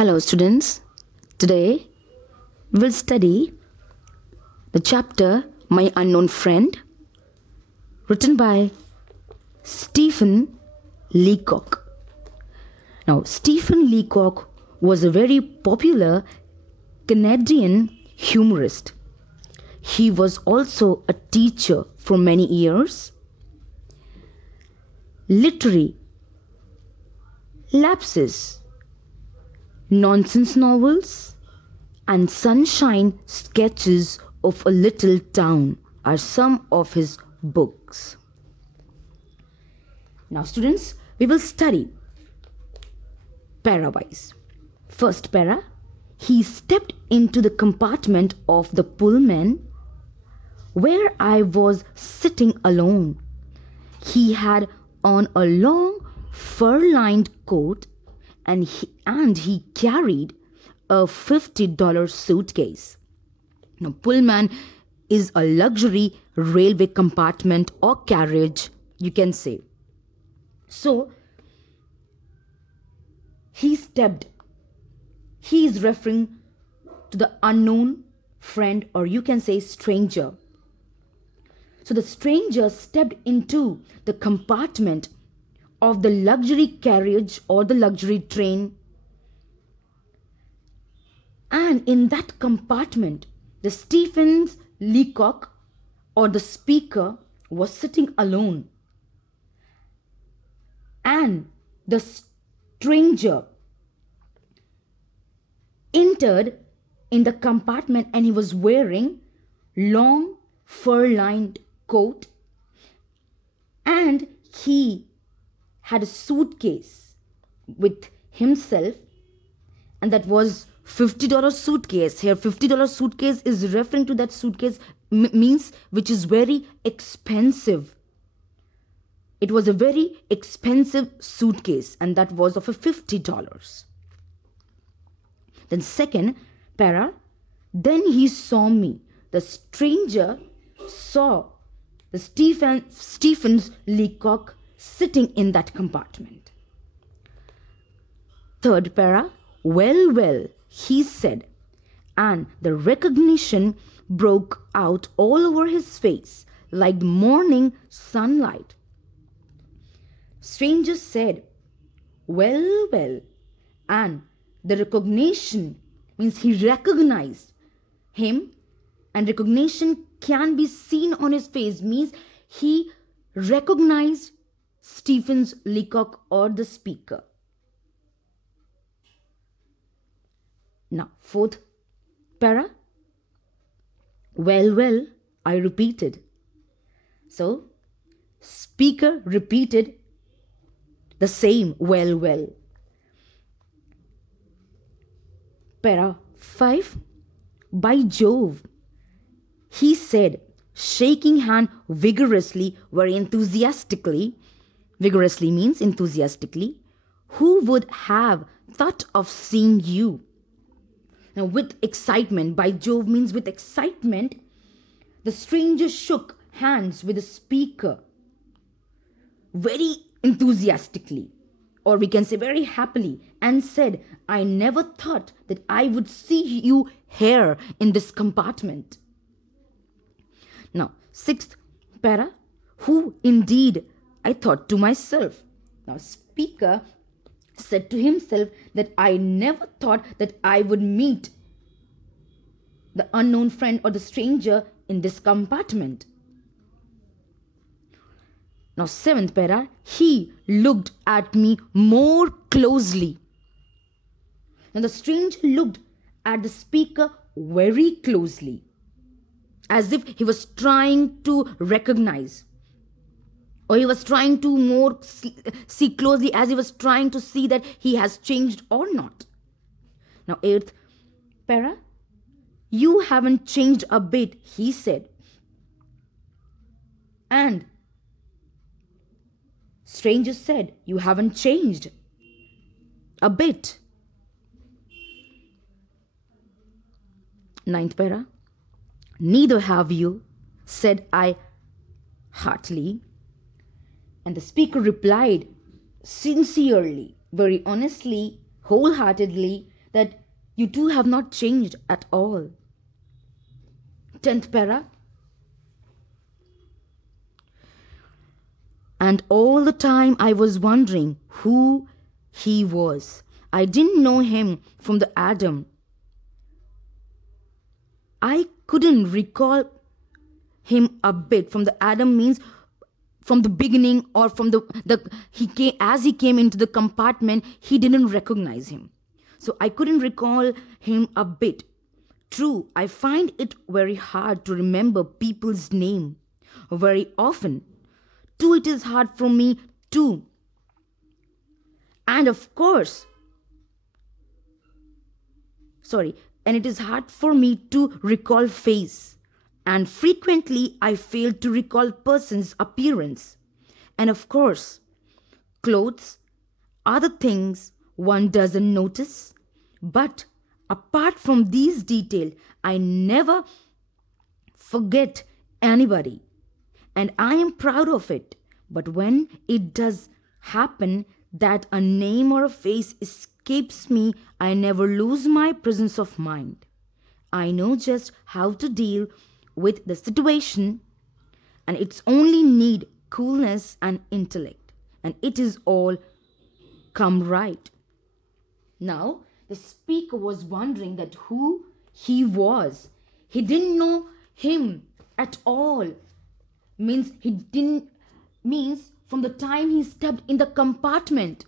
Hello students, today we'll study the chapter My Unknown Friend, written by Stephen Leacock. Now Stephen Leacock was a very popular Canadian humorist. He was also a teacher for many years. Literary lapses, nonsense novels, and sunshine sketches of a little town are some of his books. Now students, we will study para-wise. First para, he stepped into the compartment of the Pullman where I was sitting alone. He had on a long fur-lined coat and he carried a $50 suitcase. Now, Pullman is a luxury railway compartment or carriage, you can say. So, he is referring to the unknown friend, or you can say stranger. So the stranger stepped into the compartment of the luxury carriage or the luxury train, and in that compartment the Stephen Leacock or the speaker was sitting alone, and the stranger entered in the compartment and he was wearing long fur-lined coat and he had a suitcase with himself, and that was $50 suitcase. Here $50 suitcase is referring to that suitcase means which is very expensive. It was a very expensive suitcase and that was of a $50. Then second para, then he saw me. The stranger saw the Stephen Leacock sitting in that compartment. Third para, well, he said, and the recognition broke out all over his face like the morning sunlight. Stranger said, well, and the recognition means he recognized him, and recognition can be seen on his face means he recognized Stephen Leacock or the speaker. Now fourth para, well, I repeated. So speaker repeated the same well. Para 5, by Jove, he said, shaking hand vigorously, very enthusiastically. Vigorously means enthusiastically. Who would have thought of seeing you? Now with excitement, by Jove means with excitement, the stranger shook hands with the speaker very enthusiastically, or we can say very happily, and said, I never thought that I would see you here in this compartment. Now sixth para, who indeed, I thought to myself. Now speaker said to himself that I never thought that I would meet the unknown friend or the stranger in this compartment. Now seventh para, he looked at me more closely. Now the stranger looked at the speaker very closely, as if he was trying to recognize, or he was trying to more see closely, as he was trying to see that he has changed or not. Now eighth para, you haven't changed a bit, he said. And stranger said, you haven't changed a bit. Ninth para, neither have you, said I heartily. And the speaker replied sincerely, very honestly, wholeheartedly, that you two have not changed at all. 10th para. And all the time I was wondering who he was. I didn't know him from the Adam. I couldn't recall him a bit. From the Adam means from the beginning, or from the he came, as he came into the compartment, he didn't recognize him. So I couldn't recall him a bit. True, I find it very hard to remember people's name very often. Too, it is hard for me too. And of course, sorry, and it is hard for me to recall face. And frequently I fail to recall person's appearance. And of course, clothes are the things one doesn't notice. But apart from these details, I never forget anybody. And I am proud of it. But when it does happen that a name or a face escapes me, I never lose my presence of mind. I know just how to deal with the situation, and it's only need coolness and intellect, and it is all come right. Now the speaker was wondering that who he was. He didn't know him at all. Means from the time he stepped in the compartment,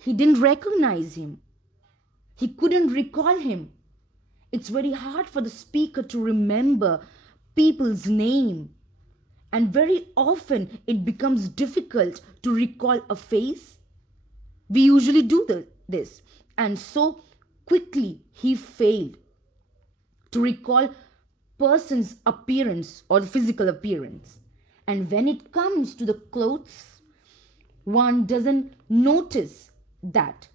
he didn't recognize him. He couldn't recall him. It's very hard for the speaker to remember people's name, and very often it becomes difficult to recall a face. We usually do this, and so quickly he failed to recall person's appearance or the physical appearance. And when it comes to the clothes, one doesn't notice that.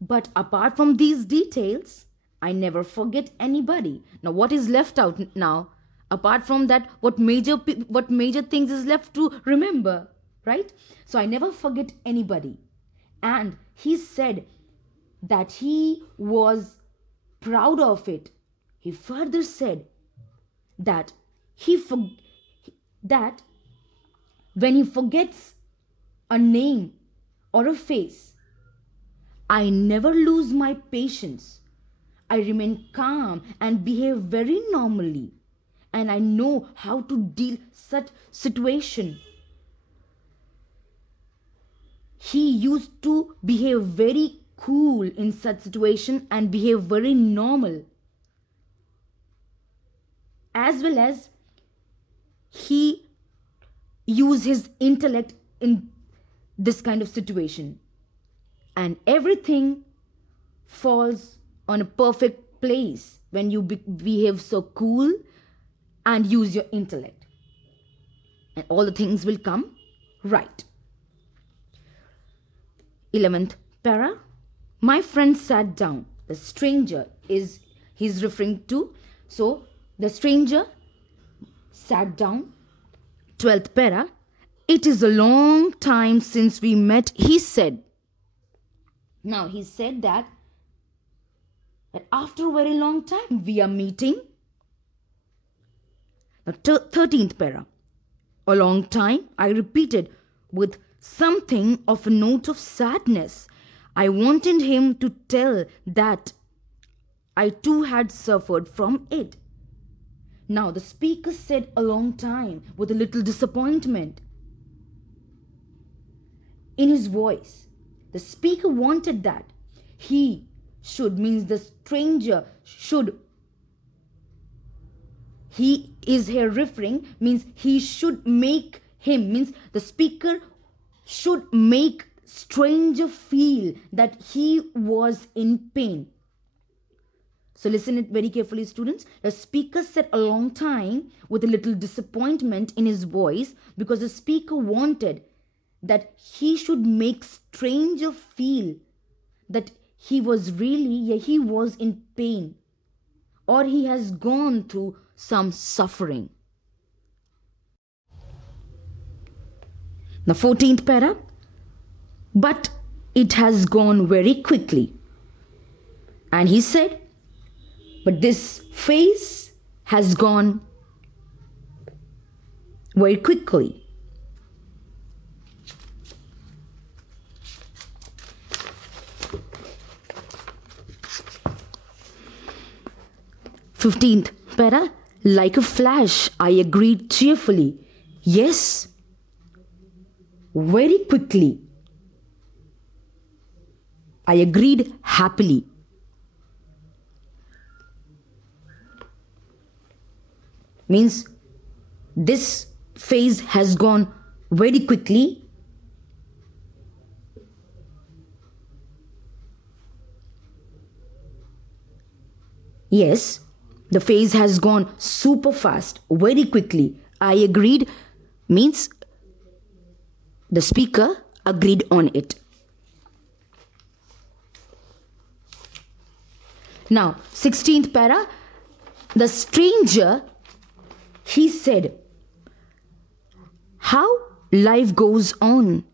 But apart from these details, I never forget anybody. Now what is left out now? Apart from that, what major things is left to remember, right? So I never forget anybody. And he said that he was proud of it. He further said that that when he forgets a name or a face, I never lose my patience. I remain calm and behave very normally, and I know how to deal such situation. He used to behave very cool in such situation and behave very normal, as well as he use his intellect in this kind of situation, and everything falls on a perfect place when you behave so cool and use your intellect, and all the things will come right. 11th para. My friend sat down. The stranger is he's referring to, so the stranger sat down. 12th para. It is a long time since we met, he said. Now he said that after a very long time we are meeting. The 13th para. A long time, I repeated with something of a note of sadness. I wanted him to tell that I too had suffered from it. Now the speaker said a long time with a little disappointment in his voice. The speaker wanted that he should, means the stranger should, he is here referring, means he should make him, means the speaker should make stranger feel that he was in pain. So listen it very carefully, students. The speaker said a long time with a little disappointment in his voice, because the speaker wanted that he should make stranger feel that he was really, he was in pain, or he has gone through some suffering. The 14th para. But it has gone very quickly. And he said, but this phase has gone very quickly. Fifteenth para, like a flash, I agreed cheerfully. Yes, very quickly. I agreed happily. Means this phase has gone very quickly. Yes, the phase has gone super fast, very quickly. I agreed means the speaker agreed on it. Now, 16th para, the stranger, he said, how life goes on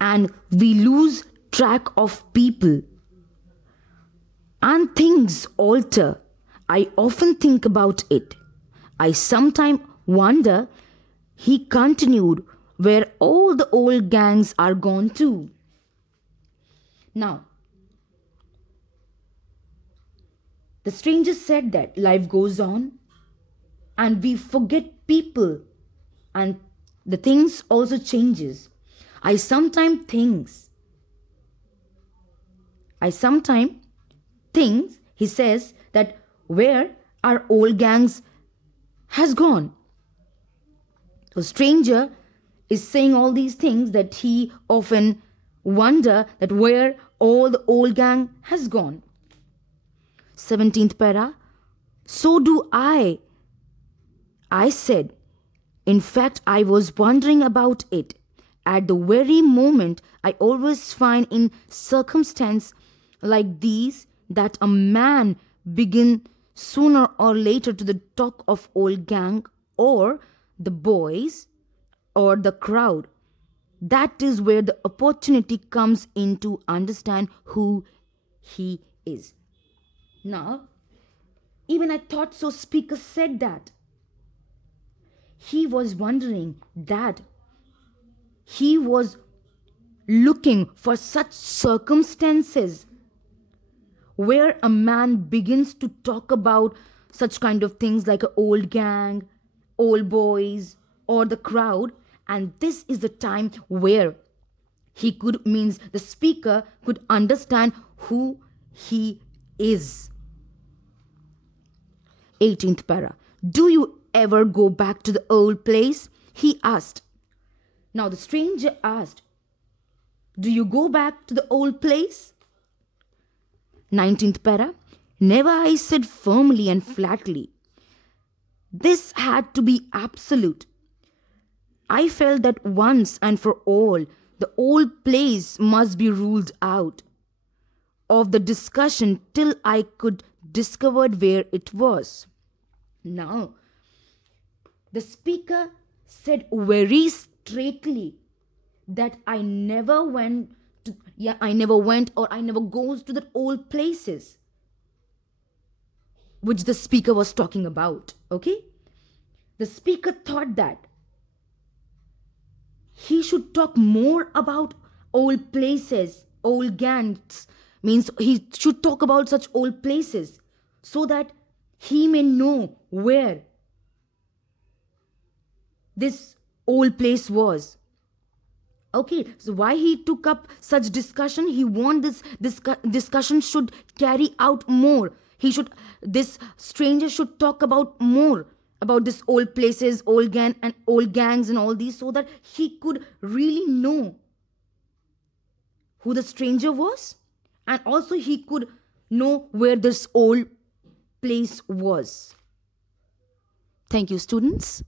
and we lose track of people and things alter. I often think about it. I sometimes wonder, he continued, where all the old gangs are gone too. Now, the stranger said that life goes on and we forget people and the things also changes. I sometimes think, he says, that where our old gangs has gone. So stranger is saying all these things that he often wonder that where all the old gang has gone. 17th para, so do I. I said, in fact, I was wondering about it. At the very moment, I always find in circumstances like these that a man begin sooner or later to the talk of old gang or the boys or the crowd. That is where the opportunity comes in to understand who he is. Now, even I thought so speaker said that. He was wondering that he was looking for such circumstances where a man begins to talk about such kind of things like an old gang, old boys, or the crowd, and this is the time where he could means the speaker could understand who he is. 18th para. Do you ever go back to the old place? He asked. Now the stranger asked, do you go back to the old place? 19th para. Never, I said firmly and flatly. This had to be absolute. I felt that once and for all, the old place must be ruled out of the discussion till I could discover where it was. Now, the speaker said very straightly that I never went or I never goes to the old places which the speaker was talking about. Okay, the speaker thought that he should talk more about old places, old gangs, means he should talk about such old places so that he may know where this old place was. Okay, so why he took up such discussion? He want this discussion should carry out more. This stranger should talk about more about this old places, old gang and old gangs and all these, so that he could really know who the stranger was, and also he could know where this old place was. Thank you, students.